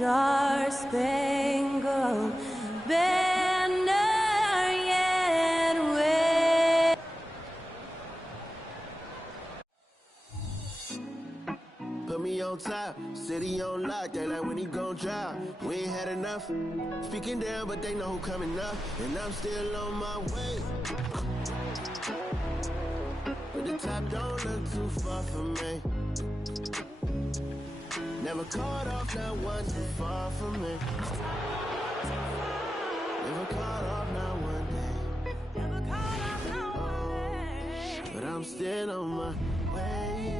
star-spangled banner yet wave. Put me on top, city on lock, they like when he gon' drop. We ain't had enough, speaking down, but they know who coming up, and I'm still on my way. But the top don't look too far from me. Never caught off, not one too far from me. Never caught off, not one day. But I'm still on my way.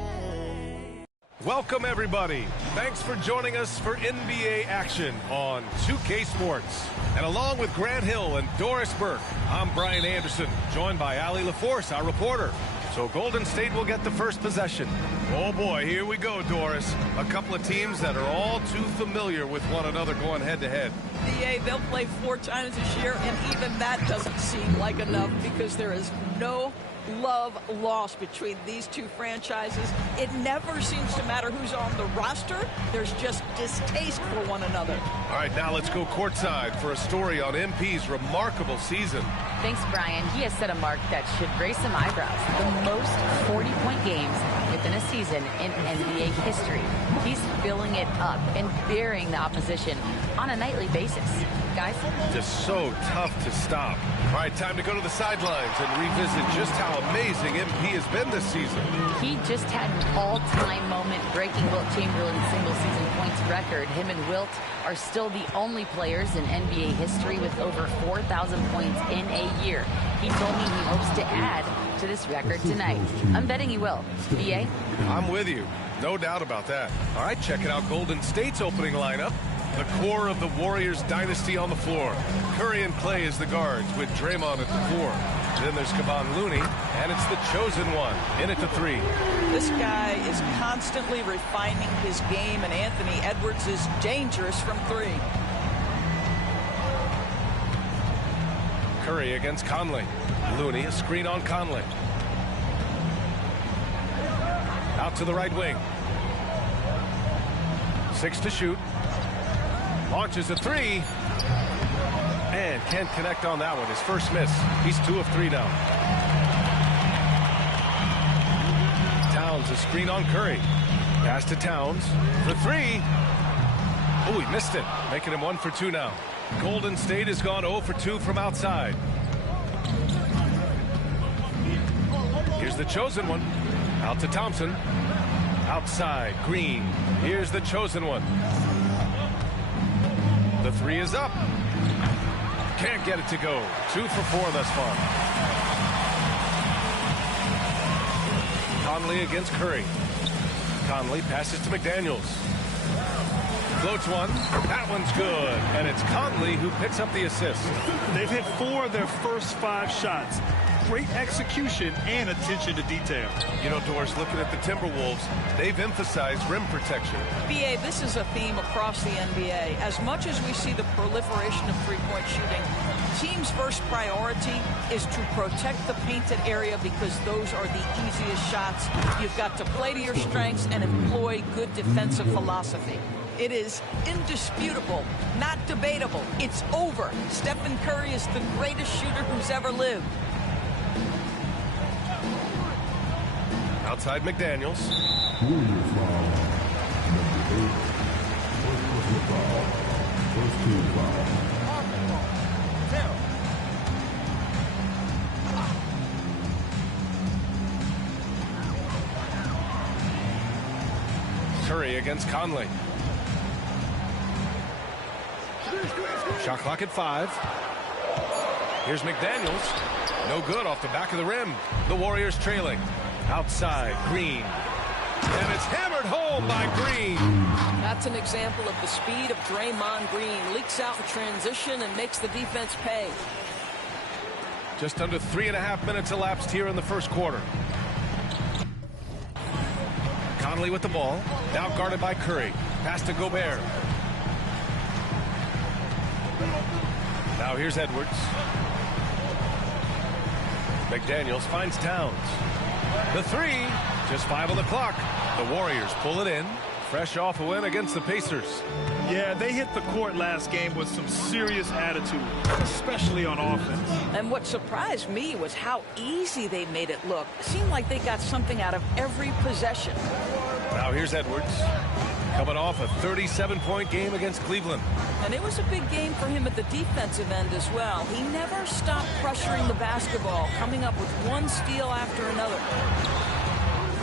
Welcome, everybody. Thanks for joining us for NBA action on 2K Sports. And along with Grant Hill and Doris Burke, I'm Brian Anderson, joined by Allie LaForce, our reporter. So Golden State will get the first possession. Oh boy, here we go, Doris. A couple of teams that are all too familiar with one another going head-to-head. BA, they'll play 4 times this year, and even that doesn't seem like enough because there is no love lost between these two franchises. It never seems to matter who's on the roster. There's just distaste for one another. All right, now let's go courtside for a story on MP's remarkable season. Thanks, Brian. He has set a mark that should raise some eyebrows. The most 40-point games within a season in NBA history. He's filling it up and burying the opposition on a nightly basis. Guys? Just so tough to stop. All right, time to go to the sidelines and revisit just how amazing MP has been this season. He just had an all-time moment breaking Wilt Chamberlain's single-season points record. Him and Wilt are still the only players in NBA history with over 4,000 points in a year. He told me he hopes to add to this record tonight. I'm betting he will. BA? I'm with you. No doubt about that. All right, check it out. Golden State's opening lineup. The core of the Warriors dynasty on the floor. Curry and Clay as the guards with Draymond at the 4. Then there's Kevon Looney, and it's the chosen one in at the 3. This guy is constantly refining his game, and Anthony Edwards is dangerous from 3. Curry against Conley. Looney, a screen on Conley. Out to the right wing. 6 to shoot. Launches a 3. And can't connect on that one. His first miss. He's 2 of 3 now. Towns, a screen on Curry. Pass to Towns for 3. Oh, he missed it. Making him 1 for 2 now. Golden State has gone 0 for 2 from outside. Here's the chosen one. Out to Thompson. Outside, Green. Here's the chosen one. The 3 is up. Can't get it to go. 2 for 4 thus far. Conley against Curry. Conley passes to McDaniels. Floats one. That one's good. And it's Conley who picks up the assist. They've hit 4 of their first 5 shots. Great execution and attention to detail. You know, Doris, looking at the Timberwolves, they've emphasized rim protection. BA, this is a theme across the NBA. As much as we see the proliferation of three-point shooting, teams' first priority is to protect the painted area because those are the easiest shots. You've got to play to your strengths and employ good defensive philosophy. It is indisputable, not debatable. It's over. Stephen Curry is the greatest shooter who's ever lived. Outside McDaniels. Curry against Conley. Shot clock at 5. Here's McDaniels. No good off the back of the rim. The Warriors trailing. Outside, Green. And it's hammered home by Green. That's an example of the speed of Draymond Green. Leaks out in transition and makes the defense pay. Just under 3.5 minutes elapsed here in the first quarter. Conley with the ball. Now guarded by Curry. Pass to Gobert. Now here's Edwards. McDaniels finds Towns. The 3, just 5 on the clock. The Warriors pull it in. fresh off a win against the Pacers. Yeah, they hit the court last game with some serious attitude, especially on offense. And what surprised me was how easy they made it look. It seemed like they got something out of every possession. Now here's Edwards, coming off a 37-point game against Cleveland. And it was a big game for him at the defensive end as well. He never stopped pressuring the basketball, coming up with one steal after another.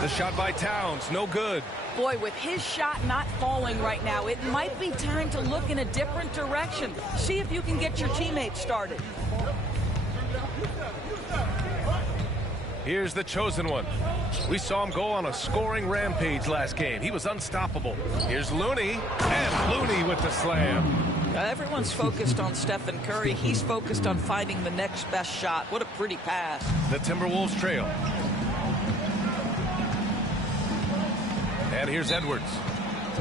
The shot by Towns, no good. Boy, with his shot not falling right now, it might be time to look in a different direction. See if you can get your teammates started. Here's the chosen one. We saw him go on a scoring rampage last game. He was unstoppable. Here's Looney, and Looney with the slam. Everyone's focused on Stephen Curry. He's focused on finding the next best shot. What a pretty pass. The Timberwolves trail. And here's Edwards,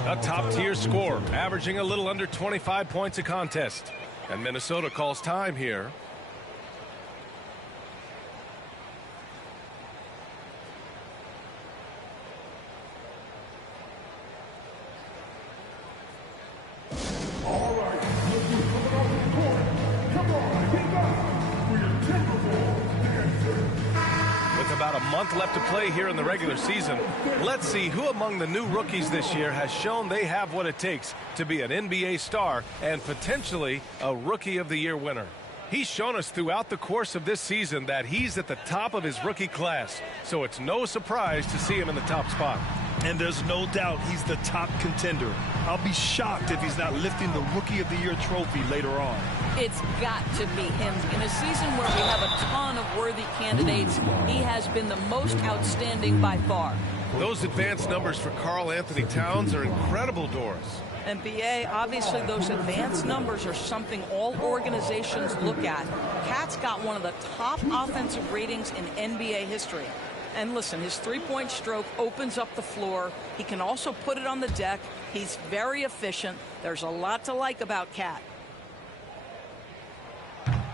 a top-tier scorer, averaging a little under 25 points a contest. And Minnesota calls time here. Month left to play here in the regular season. Let's see who among the new rookies this year has shown they have what it takes to be an NBA star and potentially a Rookie of the Year winner. He's shown us throughout the course of this season that he's at the top of his rookie class, so it's no surprise to see him in the top spot. And there's no doubt he's the top contender. I'll be shocked if he's not lifting the Rookie of the Year trophy later on. It's got to be him. In a season where we have a ton of worthy candidates, he has been the most outstanding by far. Those advanced numbers for Karl Anthony Towns are incredible, Doris. And BA, obviously those advanced numbers are something all organizations look at. Cat's got one of the top offensive ratings in NBA history. And listen, his three-point stroke opens up the floor. He can also put it on the deck. He's very efficient. There's a lot to like about Cat.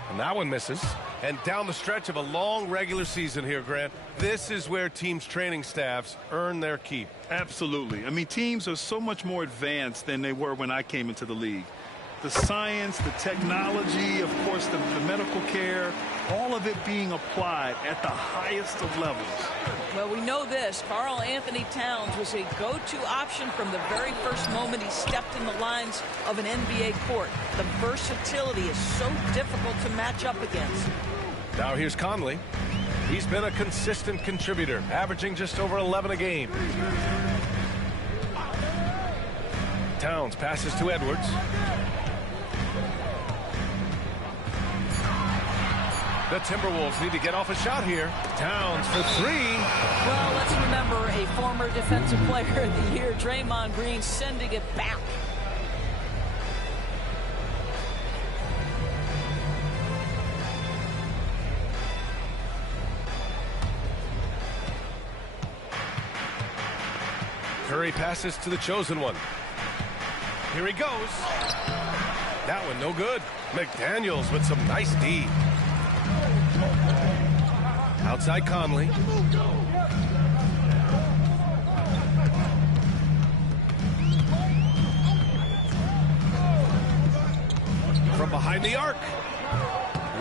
And that one misses. And down the stretch of a long regular season here, Grant, this is where teams' training staffs earn their keep. Absolutely. I mean, teams are so much more advanced than they were when I came into the league. The science, the technology, of course, the medical care, all of it being applied at the highest of levels. Well, we know this. Karl Anthony Towns was a go-to option from the very first moment he stepped in the lines of an NBA court. The versatility is so difficult to match up against. Now here's Conley. He's been a consistent contributor, averaging just over 11 a game. Towns passes to Edwards. The Timberwolves need to get off a shot here. Towns for three. Well, let's remember a former defensive player of the year, Draymond Green, sending it back. Curry passes to the chosen one. Here he goes. That one no good. McDaniels with some nice D. Outside Conley. From behind the arc.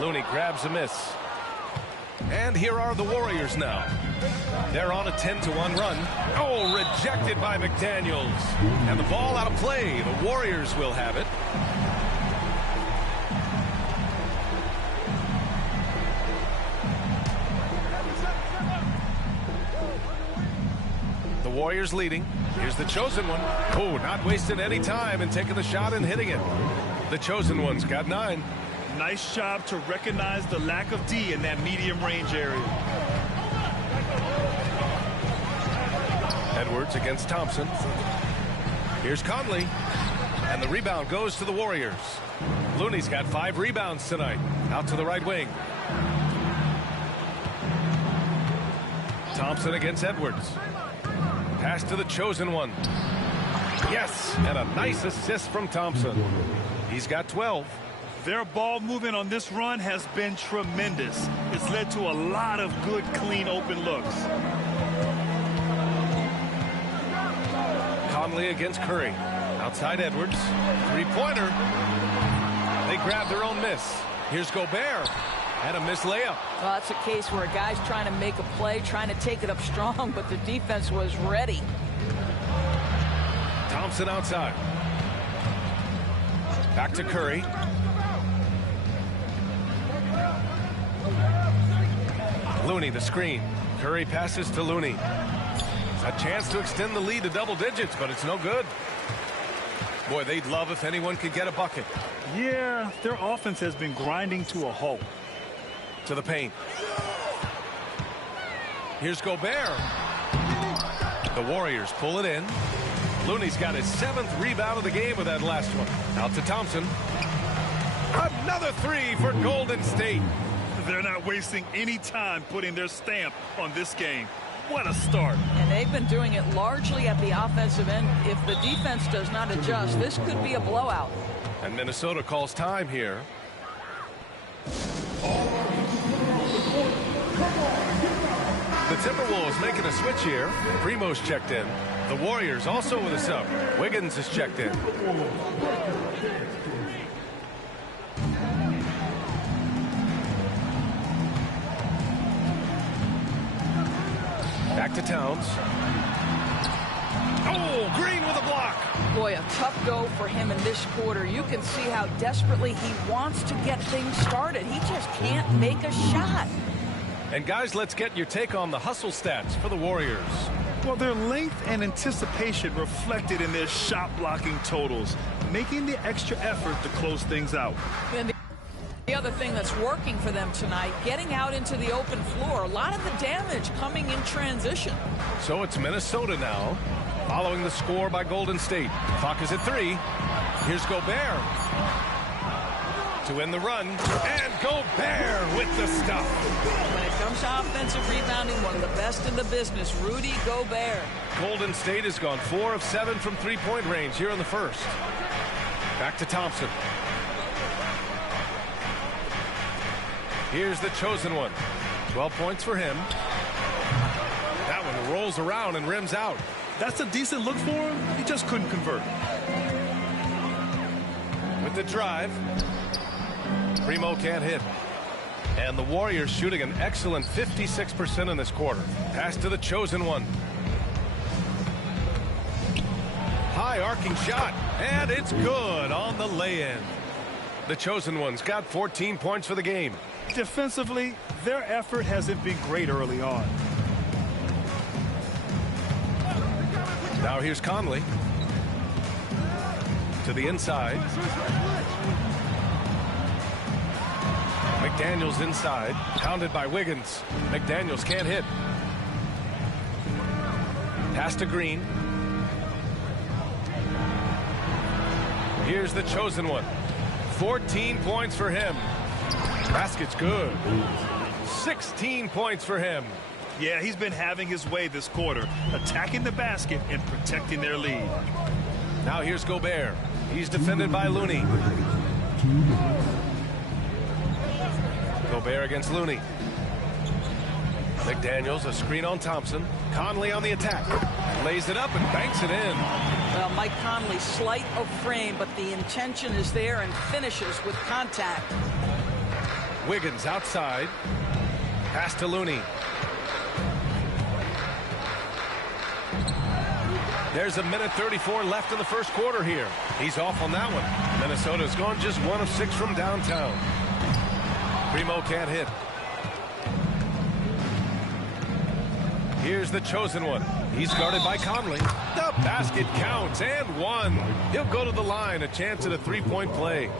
Looney grabs a miss. And here are the Warriors now. They're on a 10-1 run. Oh, rejected by McDaniels. And the ball out of play. The Warriors will have it. The Warriors leading. Here's the chosen one. Oh, not wasting any time and taking the shot and hitting it. The chosen one's got 9. Nice job to recognize the lack of D in that medium range area. Edwards against Thompson. Here's Conley. And the rebound goes to the Warriors. Looney's got 5 rebounds tonight. Out to the right wing. Thompson against Edwards. Pass to the chosen one. Yes, and a nice assist from Thompson. He's got 12. Their ball movement on this run has been tremendous. It's led to a lot of good, clean, open looks. Conley against Curry. Outside Edwards. Three-pointer. They grab their own miss. Here's Gobert. And a missed layup. Well, that's a case where a guy's trying to make a play, trying to take it up strong, but the defense was ready. Thompson outside. Back to Curry. Looney, the screen. Curry passes to Looney. A chance to extend the lead to double digits, but it's no good. Boy, they'd love if anyone could get a bucket. Yeah, their offense has been grinding to a halt. To the paint. Here's Gobert. The Warriors pull it in. Looney's got his 7th rebound of the game with that last one. Out to Thompson. Another three for Golden State. They're not wasting any time putting their stamp on this game. What a start. And they've been doing it largely at the offensive end. If the defense does not adjust, this could be a blowout. And Minnesota calls time here. The Timberwolves making a switch here. Primo's checked in. The Warriors also with a sub. Wiggins is checked in. Back to Towns. Oh, Green with a block. Boy, a tough go for him in this quarter. You can see how desperately he wants to get things started. He just can't make a shot. And guys, let's get your take on the hustle stats for the Warriors. Well, their length and anticipation reflected in their shot blocking totals, making the extra effort to close things out. And the other thing that's working for them tonight, getting out into the open floor. A lot of the damage coming in transition. So it's Minnesota now, following the score by Golden State. Clock is at 3. Here's Gobert to win the run, and Gobert with the stuff. When it comes to offensive rebounding, one of the best in the business, Rudy Gobert. Golden State has gone 4 of 7 from three-point range here in the first. Back to Thompson. Here's the chosen one. 12 points for him. That one rolls around and rims out. That's a decent look for him. He just couldn't convert. With the drive. Primo can't hit. And the Warriors shooting an excellent 56% in this quarter. Pass to the chosen one. High arcing shot. And it's good on the lay-in. The chosen one's got 14 points for the game. Defensively, their effort hasn't been great early on. Now here's Conley. To the inside. McDaniels inside. Pounded by Wiggins. McDaniels can't hit. Pass to Green. Here's the chosen one. 14 points for him. Basket's good. 16 points for him. Yeah, he's been having his way this quarter, attacking the basket and protecting their lead. Now here's Gobert. He's defended by Looney. Gobert against Looney. McDaniels, a screen on Thompson. Conley on the attack. Lays it up and banks it in. Well, Mike Conley, slight of frame, but the intention is there and finishes with contact. Wiggins outside. Pass to Looney. There's a minute 34 left in the first quarter here. He's off on that one. Minnesota's gone just 1 of 6 from downtown. Primo can't hit. Here's the chosen one. He's guarded by Conley. The basket counts and 1. He'll go to the line. A chance at a three-point play.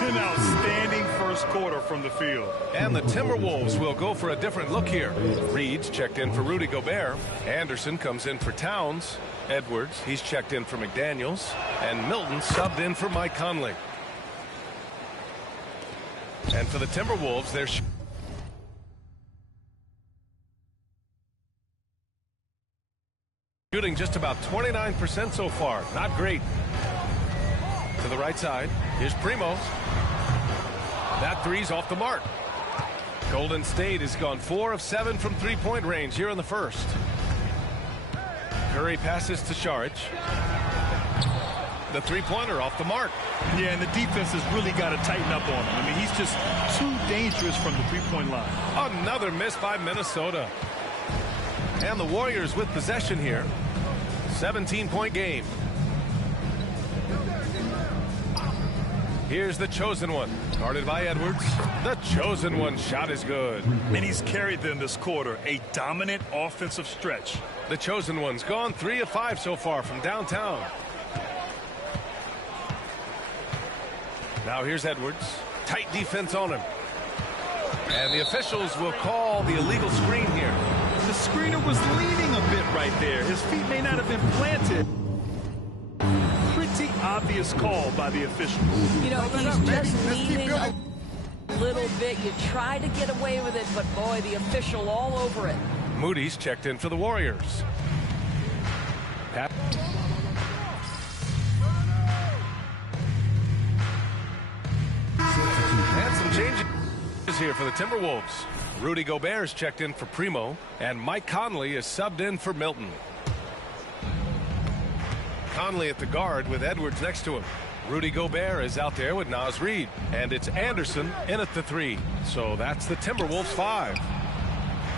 An outstanding first quarter from the field. And the Timberwolves will go for a different look here. Reed's checked in for Rudy Gobert. Anderson comes in for Towns. Edwards, he's checked in for McDaniels. And Milton subbed in for Mike Conley. And for the Timberwolves, they're shooting just about 29% so far. Not great. To the right side. Here's Primo. That three's off the mark. Golden State has gone 4 of 7 from three-point range here in the first. Curry passes to Saric. The three-pointer off the mark. Yeah, and the defense has really got to tighten up on him. I mean, he's just too dangerous from the three-point line. Another miss by Minnesota. And the Warriors with possession here. 17-point game. Here's the chosen one, guarded by Edwards. The chosen one shot is good. And he's carried them this quarter, a dominant offensive stretch. The chosen one's gone 3 of 5 so far from downtown. Now here's Edwards. Tight defense on him. And the officials will call the illegal screen here. The screener was leaning a bit right there. His feet may not have been planted. Pretty obvious call by the official. You know, he's just leaning a little bit. You try to get away with it, but boy, the official all over it. Moody's checked in for the Warriors. Pat. And some changes here for the Timberwolves. Rudy Gobert is checked in for Primo, and Mike Conley is subbed in for Milton. Conley at the guard with Edwards next to him. Rudy Gobert is out there with Naz Reid, and it's Anderson in at the 3. So that's the Timberwolves 5.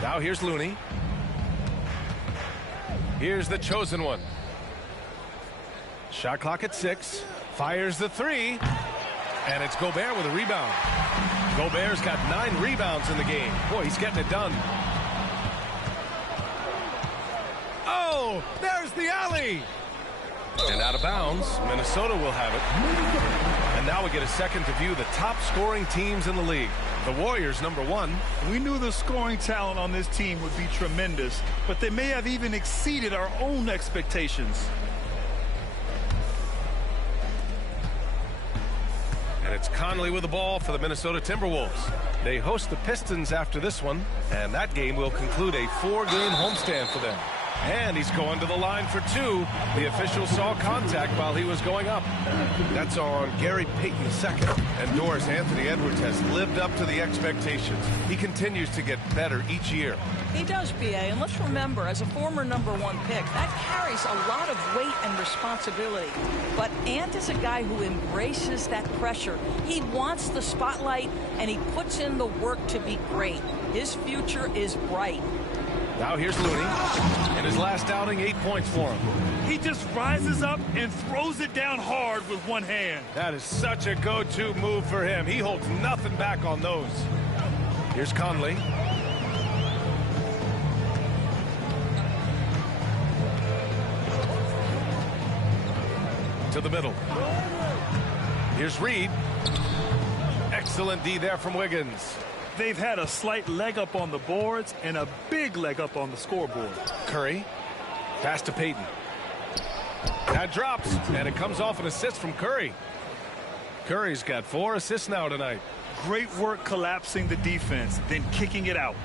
Now here's Looney. Here's the chosen one. Shot clock at 6. Fires the 3. And it's Gobert with a rebound. Gobert's got 9 rebounds in the game. Boy, he's getting it done. Oh, there's the alley. And out of bounds, Minnesota will have it. And now we get a second to view the top scoring teams in the league. The Warriors, number 1. We knew the scoring talent on this team would be tremendous, but they may have even exceeded our own expectations. And it's Conley with the ball for the Minnesota Timberwolves. They host the Pistons after this one, and that game will conclude a 4-game homestand for them. And he's going to the line for 2. The official saw contact while he was going up. That's on Gary Payton II. And Doris Anthony Edwards has lived up to the expectations. He continues to get better each year. He does, B.A., and let's remember, as a former number 1 pick, that carries a lot of weight and responsibility. But Ant is a guy who embraces that pressure. He wants the spotlight, and he puts in the work to be great. His future is bright. Now here's Looney. In his last outing, 8 points for him. He just rises up and throws it down hard with one hand. That is such a go-to move for him. He holds nothing back on those. Here's Conley. To the middle. Here's Reid. Excellent D there from Wiggins. They've had a slight leg up on the boards and a big leg up on the scoreboard. Curry. Pass to Payton. That drops, and it comes off an assist from Curry. Curry's got 4 assists now tonight. Great work collapsing the defense, then kicking it out.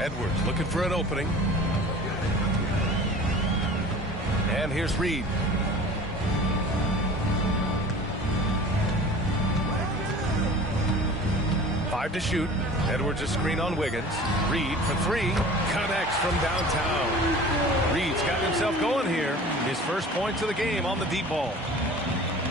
Edwards looking for an opening. And here's Reid. Five to shoot. Edwards a screen on Wiggins. Reid for 3. Connects from downtown. Reid's got himself going here. His first points of the game on the deep ball.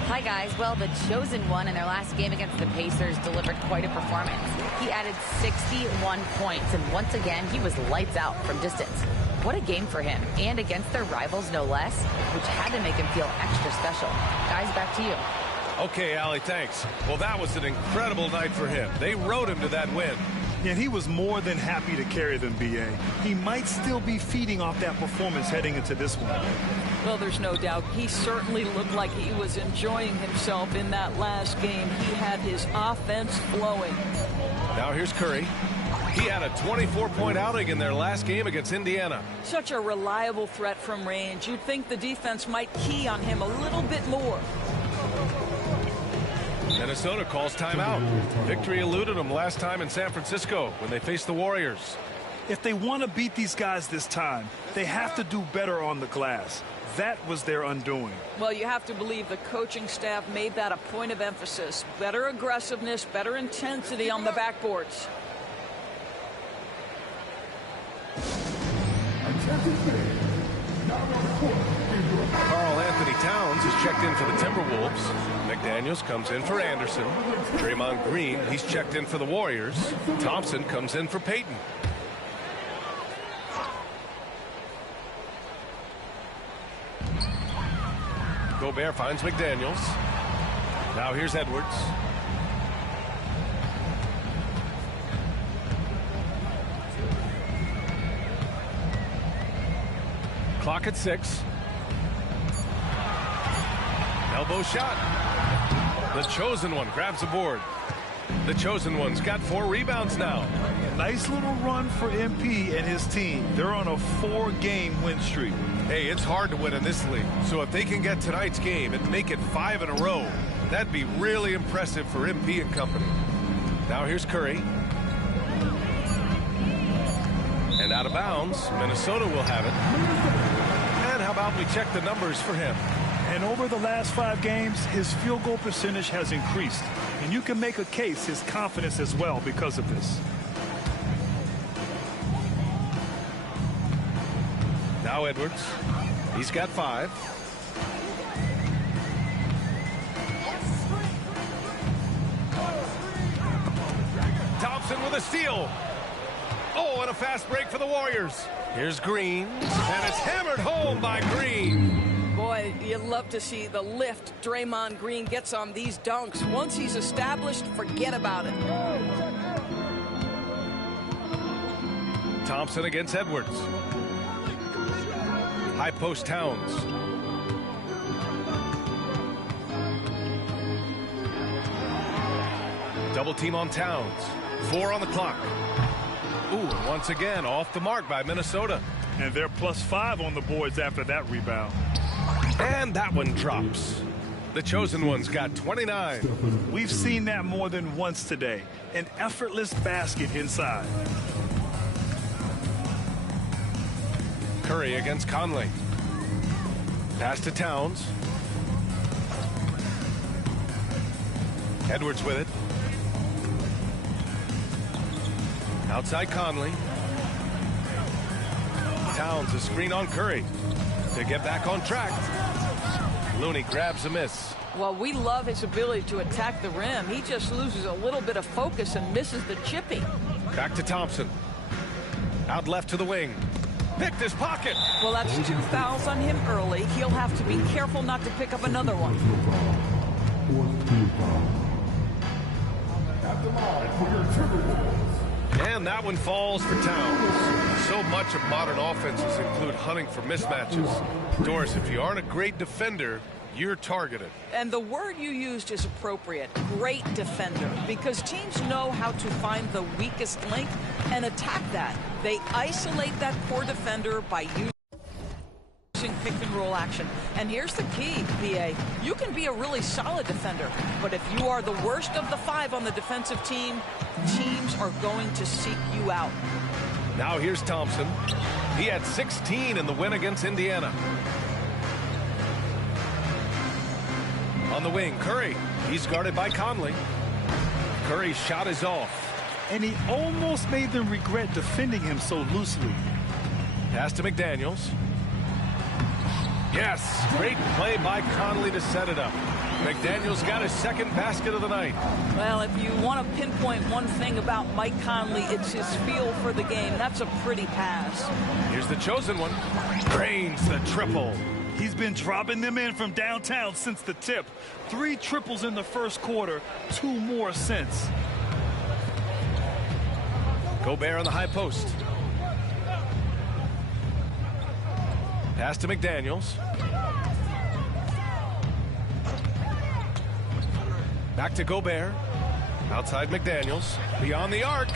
Hi, guys. Well, the chosen one in their last game against the Pacers delivered quite a performance. He added 61 points, and once again, he was lights out from distance. What a game for him, and against their rivals, no less, which had to make him feel extra special. Guys, back to you. Okay, Allie, thanks. Well, that was an incredible night for him. They rode him to that win. And he was more than happy to carry them, B.A. He might still be feeding off that performance heading into this one. Well, there's no doubt. He certainly looked like he was enjoying himself in that last game. He had his offense flowing. Now here's Curry. He had a 24-point outing in their last game against Indiana. Such a reliable threat from range. You'd think the defense might key on him a little bit more. Minnesota calls timeout. Victory eluded them last time in San Francisco when they faced the Warriors. If they want to beat these guys this time, they have to do better on the glass. That was their undoing. Well, you have to believe the coaching staff made that a point of emphasis. Better aggressiveness, better intensity on the backboards. Attention, number 4. Edwards is checked in for the Timberwolves. McDaniels comes in for Anderson. Draymond Green, he's checked in for the Warriors. Thompson comes in for Payton. Gobert finds McDaniels. Now here's Edwards. Clock at 6. Elbow shot. The chosen one grabs the board. The chosen one's got 4 rebounds now. Nice little run for MP and his team. They're on a 4-game win streak. Hey, it's hard to win in this league. So if they can get tonight's game and make it 5 in a row, that'd be really impressive for MP and company. Now here's Curry. And out of bounds, Minnesota will have it. And how about we check the numbers for him? And over the last 5 games, his field goal percentage has increased. And you can make a case his confidence as well because of this. Now Edwards. He's got 5. Thompson with a steal. Oh, and a fast break for the Warriors. Here's Green, and it's hammered home by Green. Boy, you love to see the lift Draymond Green gets on these dunks. Once he's established, forget about it. Thompson against Edwards. High post Towns. Double team on Towns. 4 on the clock. Ooh, once again, off the mark by Minnesota. And they're +5 on the boards after that rebound. And that one drops. The chosen one's got 29. We've seen that more than once today. An effortless basket inside. Curry against Conley. Pass to Towns. Edwards with it. Outside Conley. Towns a screen on Curry to get back on track. Looney grabs a miss. Well, we love his ability to attack the rim. He just loses a little bit of focus and misses the chippy. Back to Thompson. Out left to the wing. Picked his pocket. Well, that's 2 fouls on him early. He'll have to be careful not to pick up another one. And that one falls for Towns. So much of modern offenses include hunting for mismatches. Doris, if you aren't a great defender, you're targeted. And the word you used is appropriate. Great defender. Because teams know how to find the weakest link and attack that. They isolate that core defender by using pick and roll action. And here's the key, PA. You can be a really solid defender, but if you are the worst of the 5 on the defensive team, teams are going to seek you out. Now here's Thompson. He had 16 in the win against Indiana. On the wing, Curry. He's guarded by Conley. Curry's shot is off. And he almost made them regret defending him so loosely. Pass to McDaniels. Yes, great play by Conley to set it up. McDaniels got his 2nd basket of the night. Well, if you want to pinpoint one thing about Mike Conley, it's his feel for the game. That's a pretty pass. Here's the chosen one. Drains the triple. He's been dropping them in from downtown since the tip. 3 triples in the first quarter, 2 more since. Gobert on the high post. Pass to McDaniels. Back to Gobert. Outside McDaniels. Beyond the arc.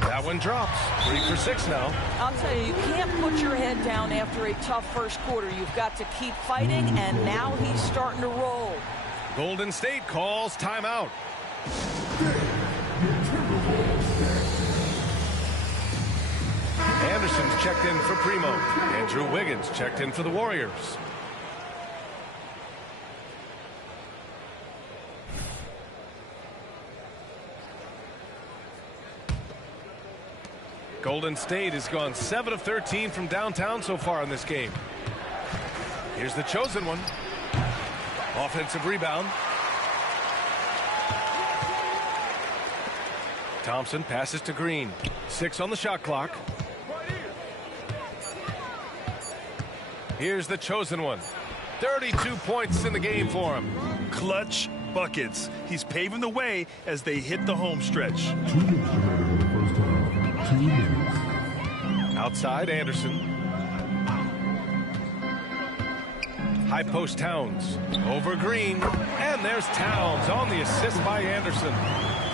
That one drops. 3 for 6 now. I'll tell you, you can't put your head down after a tough first quarter. You've got to keep fighting, and now he's starting to roll. Golden State calls timeout. Anderson's checked in for Primo. Andrew Wiggins checked in for the Warriors. Golden State has gone 7 of 13 from downtown so far in this game. Here's the chosen one. Offensive rebound. Thompson passes to Green. 6 on the shot clock. Here's the chosen one. 32 points in the game for him. Clutch buckets. He's paving the way as they hit the home stretch. 2 minutes remaining in the first half. 2 minutes. Outside, Anderson. High post Towns. Over Green. And there's Towns on the assist by Anderson.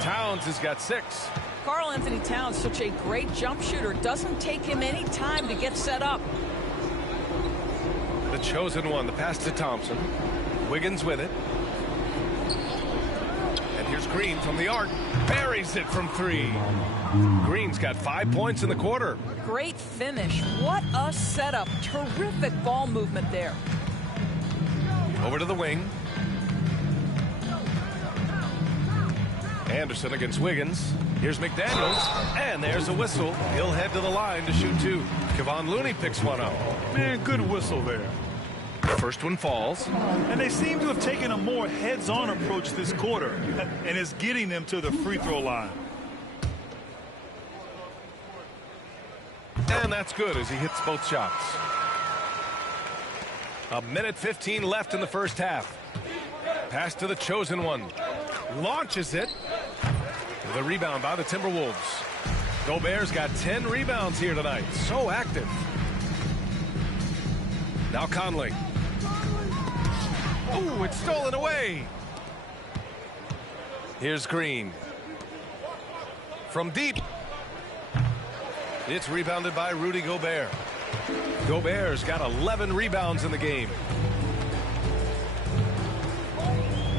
Towns has got 6. Karl-Anthony Towns, such a great jump shooter. Doesn't take him any time to get set up. The chosen one. The pass to Thompson. Wiggins with it. And here's Green from the arc. Buries it from 3. Green's got 5 points in the quarter. Great finish. What a setup. Terrific ball movement there. Over to the wing. Anderson against Wiggins. Here's McDaniels. And there's a whistle. He'll head to the line to shoot 2. Kevon Looney picks one up. Man, good whistle there. First one falls. And they seem to have taken a more heads-on approach this quarter. And it's getting them to the free throw line. And that's good as he hits both shots. 1:15 left in the first half. Pass to the chosen one. Launches it. The rebound by the Timberwolves. Gobert's got 10 rebounds here tonight. So active. Now Conley. Ooh, it's stolen away. Here's Green. From deep. It's rebounded by Rudy Gobert. Gobert's got 11 rebounds in the game.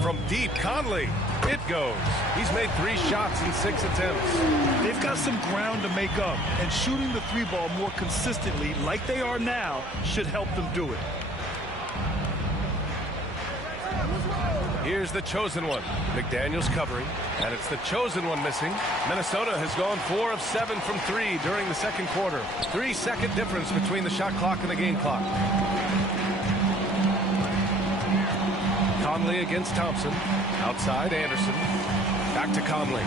From deep, Conley. It goes. He's made 3 shots in 6 attempts. They've got some ground to make up, and shooting the 3-ball more consistently like they are now should help them do it. Here's the chosen one. McDaniels covering, and it's the chosen one missing. Minnesota has gone 4 of 7 from 3 during the second quarter. 3-second difference between the shot clock and the game clock. Conley against Thompson. Outside, Anderson. Back to Conley.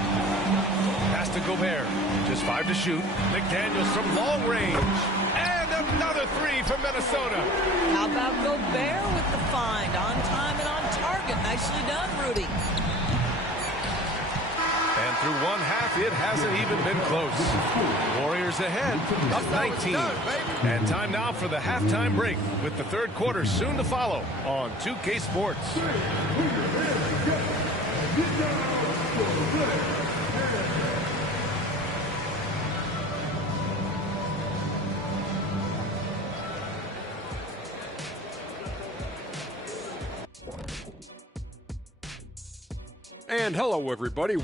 Pass to Gobert. Just 5 to shoot. McDaniels from long range. And another 3 for Minnesota. How about Gobert with the find? On time and on target. Nicely done, Rudy. And through one half, it hasn't even been close. Warriors ahead, up 19. And time now for the halftime break, with the third quarter soon to follow on 2K Sports. And hello, everybody.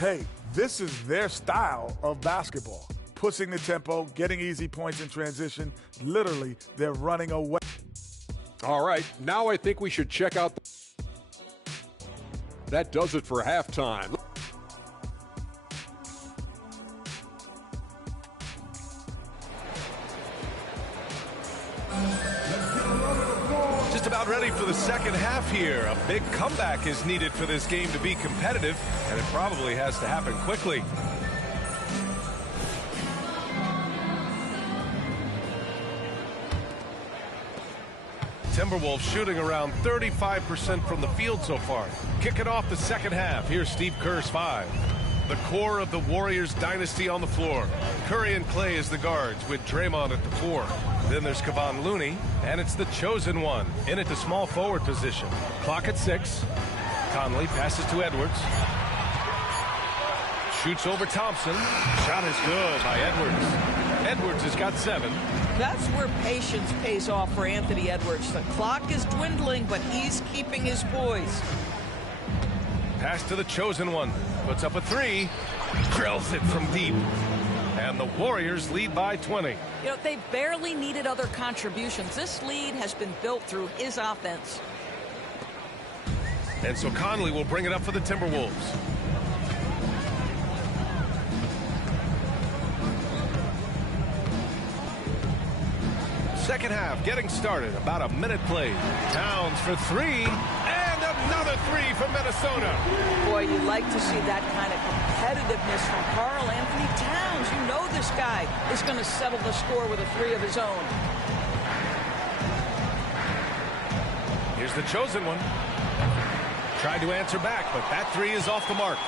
Hey, this is their style of basketball. Pushing the tempo, getting easy points in transition. Literally, they're running away. All right, now I think we should check out. That does it for halftime. Just about ready for the second half here. A big comeback is needed for this game to be competitive, and it probably has to happen quickly. Timberwolves shooting around 35% from the field so far. Kicking off the second half. Here's Steve Kerr's 5. The core of the Warriors dynasty on the floor. Curry and Clay as the guards, with Draymond at the 4. Then there's Kevon Looney, and it's the chosen one in at the small forward position. Clock at 6. Conley passes to Edwards. Shoots over Thompson. Shot is good by Edwards. Edwards has got 7. That's where patience pays off for Anthony Edwards. The clock is dwindling, but he's keeping his poise. Pass to the chosen one. Puts up a 3. Drills it from deep. And the Warriors lead by 20. You know, they barely needed other contributions. This lead has been built through his offense. And so Conley will bring it up for the Timberwolves. Second half getting started. About a minute played. Towns for 3. Another three from Minnesota. Boy, you like to see that kind of competitiveness from Karl Anthony Towns. You know this guy is going to settle the score with a three of his own. Here's the chosen one. Tried to answer back, but that three is off the mark.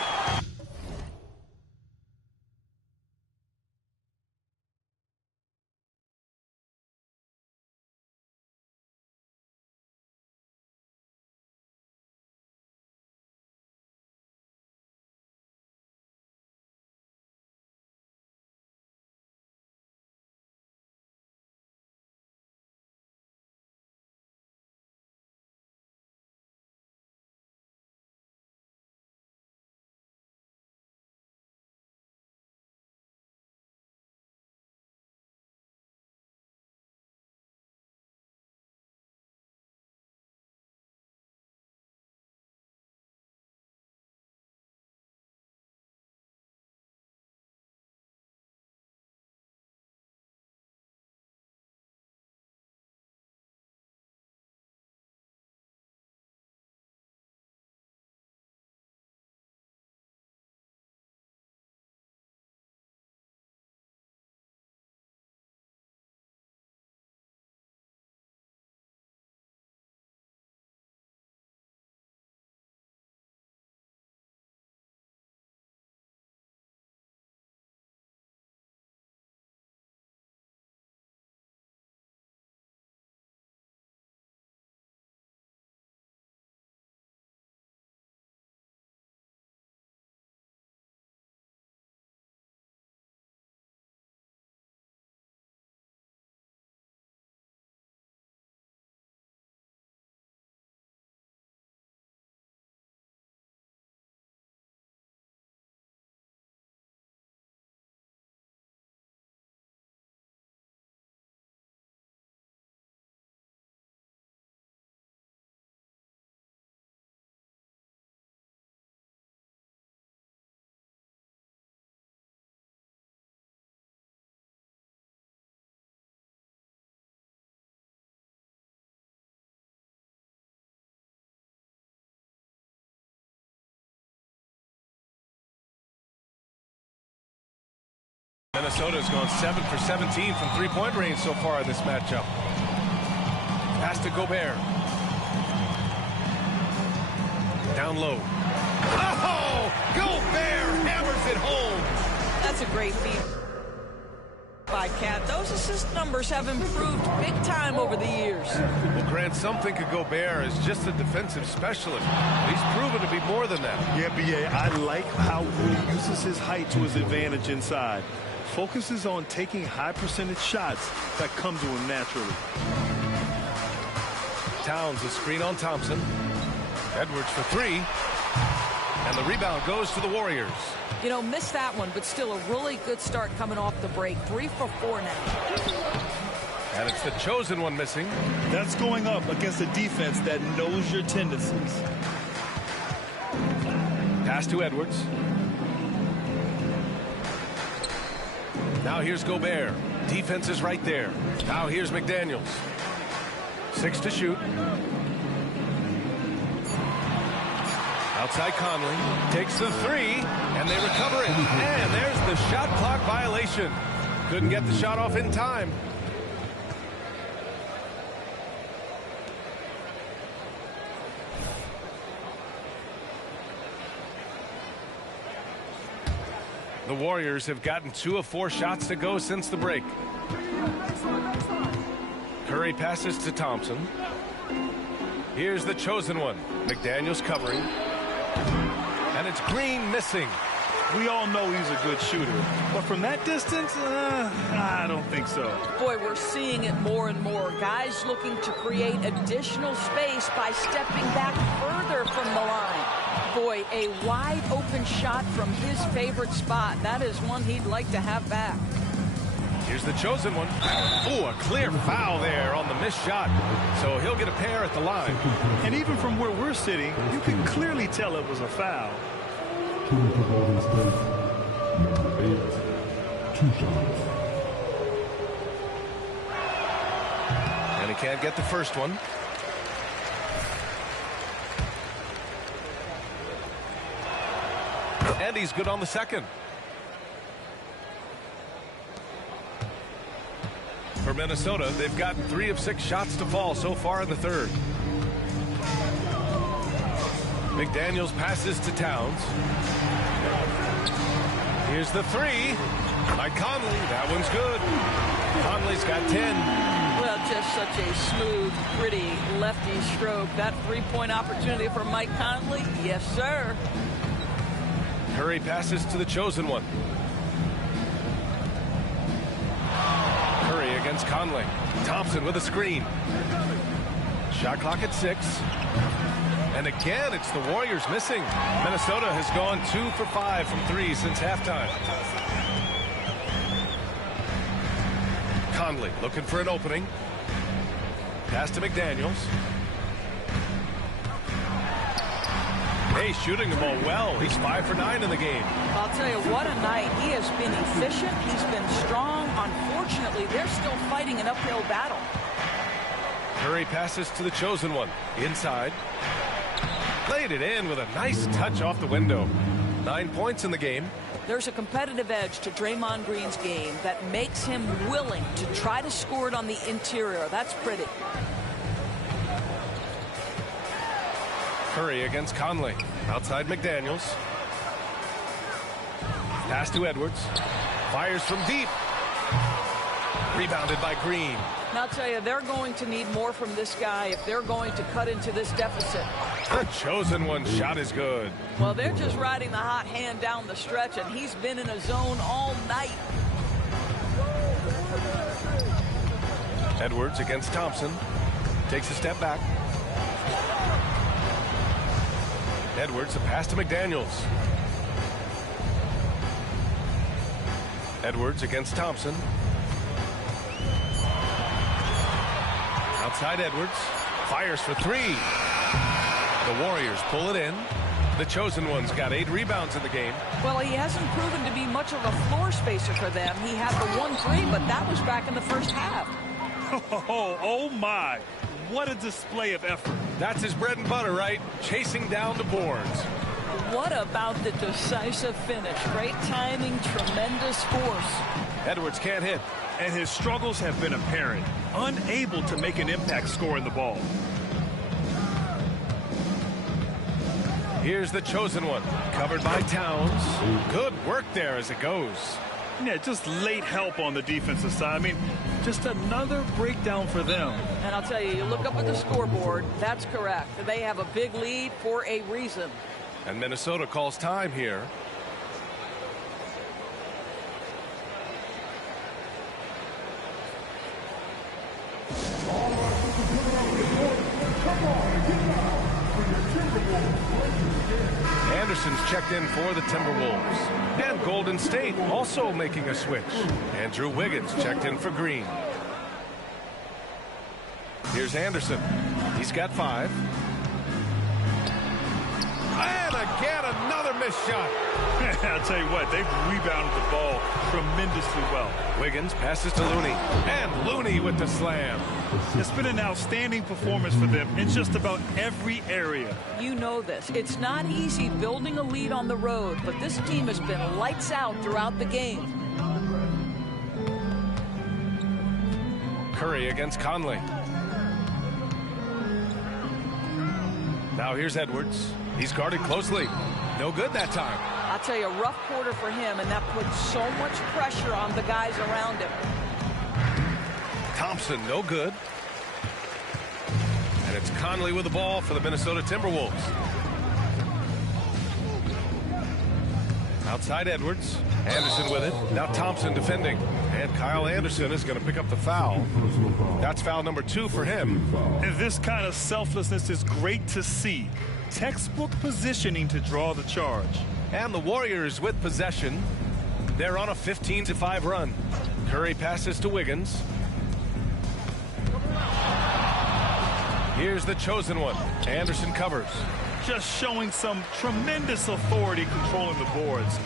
Minnesota's gone 7 for 17 from three-point range so far in this matchup. Pass to Gobert. Down low. Oh! Gobert hammers it home. That's a great feat by Cat. Those assist numbers have improved big time over the years. Well, Grant, some think of Gobert as just a defensive specialist. He's proven to be more than that. Yeah, B.A., I like how he uses his height to his advantage inside. Focuses on taking high percentage shots that come to him naturally. Towns, a screen on Thompson. Edwards for three. And the rebound goes to the Warriors. You know, missed that one, but still a really good start coming off the break. 3 for 4 now. And it's the chosen one missing. That's going up against a defense that knows your tendencies. Pass to Edwards. Now here's Gobert. Defense is right there. Now here's McDaniels. 6 to shoot. Outside Conley. Takes the three. And they recover it. And there's the shot clock violation. Couldn't get the shot off in time. The Warriors have gotten 2 of 4 shots to go since the break. Curry passes to Thompson. Here's the chosen one. McDaniels covering. And it's Green missing. We all know he's a good shooter. But from that distance, I don't think so. Boy, we're seeing it more and more. Guys looking to create additional space by stepping back further from the line. Boy, a wide open shot from his favorite spot. That is one he'd like to have back. Here's the chosen one. Oh, a clear foul there on the missed shot. So he'll get a pair at the line. And even from where we're sitting, you can clearly tell it was a foul. Shooting for Golden State, number 8, 2 shots. And he can't get the first one. And he's good on the second. For Minnesota, they've gotten 3 of 6 shots to fall so far in the third. McDaniels passes to Towns. Here's the 3 by Conley. That one's good. Conley's got 10. Well, just such a smooth, pretty lefty stroke. That 3-point opportunity for Mike Conley. Yes, sir. Curry passes to the chosen one. Curry against Conley. Thompson with a screen. Shot clock at 6. And again, it's the Warriors missing. Minnesota has gone 2 for 5 from 3 since halftime. Conley looking for an opening. Pass to McDaniels. Hey, shooting the ball well. He's 5 for 9 in the game. I'll tell you, what a night. He has been efficient. He's been strong. Unfortunately, they're still fighting an uphill battle. Curry passes to the chosen one. Inside. Laid it in with a nice touch off the window. 9 points in the game. There's a competitive edge to Draymond Green's game that makes him willing to try to score it on the interior. That's pretty. Curry against Conley. Outside McDaniels. Pass to Edwards. Fires from deep. Rebounded by Green. Now, I'll tell you, they're going to need more from this guy if they're going to cut into this deficit. The chosen one shot is good. Well, they're just riding the hot hand down the stretch, and he's been in a zone all night. Edwards against Thompson. Takes a step back. Edwards, a pass to McDaniels. Edwards against Thompson. Outside Edwards. Fires for 3. The Warriors pull it in. The chosen one's got 8 rebounds in the game. Well, he hasn't proven to be much of a floor spacer for them. He had the 1-3, but that was back in the first half. Oh my. What a display of effort. That's his bread and butter, right? Chasing down the boards. What about the decisive finish? Great timing, tremendous force. Edwards can't hit. And his struggles have been apparent. Unable to make an impact scoring the ball. Here's the chosen one. Covered by Towns. Good work there as it goes. Yeah, just late help on the defensive side. I mean, just another breakdown for them. And I'll tell you, you look up at the scoreboard, that's correct. They have a big lead for a reason. And Minnesota calls time here. Anderson's checked in for the Timberwolves. And Golden State also making a switch. Andrew Wiggins checked in for Green. Here's Anderson. He's got 5. And again, another missed shot. I'll tell you what, they've rebounded the ball tremendously well. Wiggins passes to Looney. And Looney with the slam. It's been an outstanding performance for them in just about every area. You know this. It's not easy building a lead on the road, but this team has been lights out throughout the game. Curry against Conley. Now here's Edwards. He's guarded closely. No good that time. I'll tell you, a rough quarter for him, and that puts so much pressure on the guys around him. Thompson, no good. And it's Conley with the ball for the Minnesota Timberwolves. Outside Edwards. Anderson with it. Now Thompson defending. And Kyle Anderson is going to pick up the foul. That's foul number 2 for him. And this kind of selflessness is great to see. Textbook positioning to draw the charge. And the Warriors with possession. They're on a 15-5 run. Curry passes to Wiggins. Here's the chosen one. Anderson covers. Just showing some tremendous authority controlling the boards.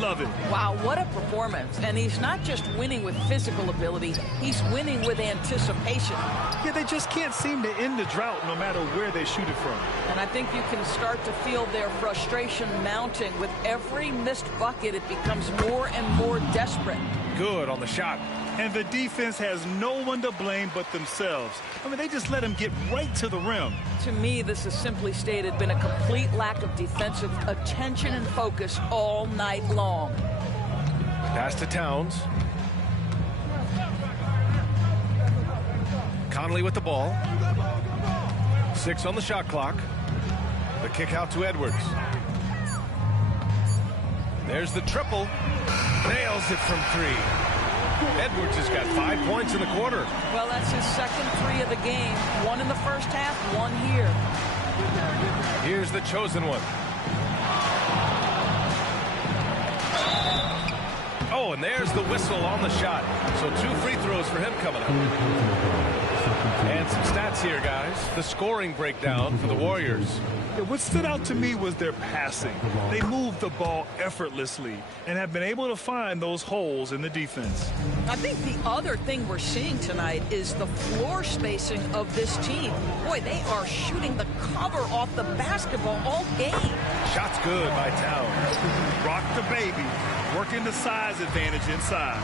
Love it. Wow, what a performance. And he's not just winning with physical ability, he's winning with anticipation. Yeah, they just can't seem to end the drought no matter where they shoot it from. And I think you can start to feel their frustration mounting. With every missed bucket, it becomes more and more desperate. Good on the shot. And the defense has no one to blame but themselves. I mean, they just let him get right to the rim. To me, this is simply stated been a complete lack of defensive attention and focus all night long. Pass to Towns. Conley with the ball. 6 on the shot clock. The kick out to Edwards. There's the triple. Nails it from 3. Edwards has got 5 points in the quarter. Well, that's his second 3 of the game. 1 in the first half, 1 here. Here's the chosen one. Oh, and there's the whistle on the shot. So 2 free throws for him coming up. And some stats here, guys. The scoring breakdown for the Warriors. Yeah, what stood out to me was their passing. They moved the ball effortlessly and have been able to find those holes in the defense. I think the other thing we're seeing tonight is the floor spacing of this team. Boy, they are shooting the cover off the basketball all game. Shot's good by Towns. Rock the baby, working the size advantage inside.